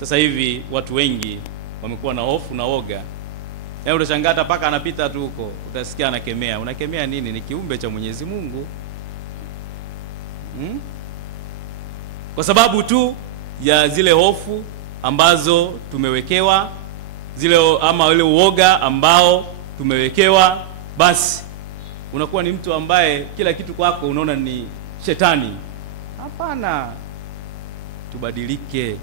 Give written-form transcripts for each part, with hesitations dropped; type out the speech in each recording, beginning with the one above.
Sasa hivi watu wengi wamekuwa na hofu na woga. Yaani utashangaa hata paka anapita tu huko, utasikia anakemea. Unakemea nini? Ni kiumbe cha Mwenyezi Mungu. Kwa sababu tu ya zile hofu ambazo tumewekewa, zile ama ile uoga ambao tumewekewa, basi unakuwa ni mtu ambaye kila kitu kwako unaona ni shetani. Hapana. Tubadilike.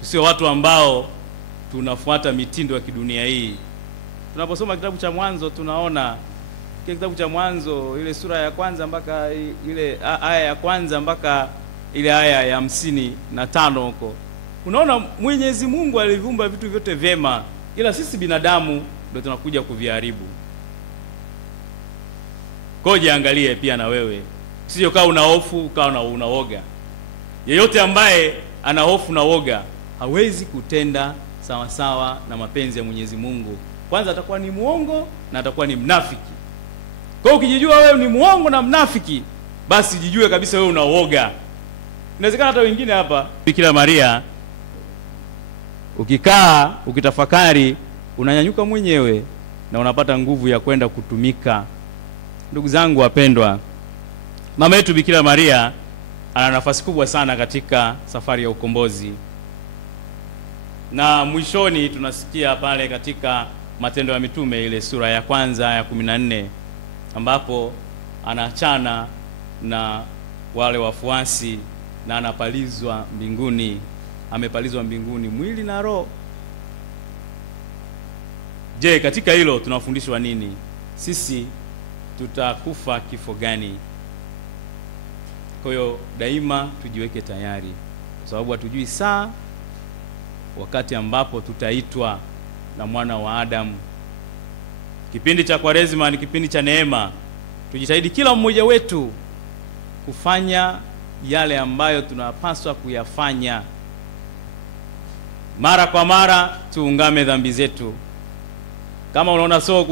Tusio watu ambao tunafuata mitindo ya kidunia hii. Tunaposoma kitabu cha Mwanzo tunaona kitabu cha Mwanzo ile sura ya kwanza mpaka ile aya ya kwanza mpaka ile aya ya 55 huko. Unaona Mwenyezi Mungu aliviumba vitu vyote vyema, ila sisi binadamu ndio tunakuja kuviharibu. Koje angalie pia na wewe. Sio kama una hofu, ukawa unaoga. Yeyote ambaye ana hofu na woga hawezi kutenda sawa sawa na mapenzi ya Mwenyezi Mungu. Kwanza atakuwa ni muongo na atakuwa ni mnafiki. Kwa hiyo ukijijua wewe ni muongo na mnafiki, basi jijue kabisa wewe una woga. Inawezekana hata wengine hapa Bikira Maria ukikaa ukitafakari unanyanyuka mwenyewe na unapata nguvu ya kwenda kutumika. Ndugu zangu wapendwa, mama yetu Bikira Maria ana nafasi kubwa sana katika safari ya ukombozi. Na mwishoni tunasikia pale katika Matendo ya Mitume ile sura ya kwanza ya 14 ambapo anaachana na wale wafuasi na anapalizwa mbinguni. Amepalizwa mbinguni mwili na roho. Je, katika hilo tunafundishwa nini? Sisi tutakufa kifo gani? Kwa hiyo daima tujiweke tayari, kwa sababu hatujui saa wakati ambapo tutaitwa na mwana wa Adamu. Kipindi cha Kwaresima ni kipindi cha neema. Tujitahidi kila mmoja wetu kufanya yale ambayo tunapaswa kuyafanya. Mara kwa mara tuungame dhambi zetu. Kama unaona sio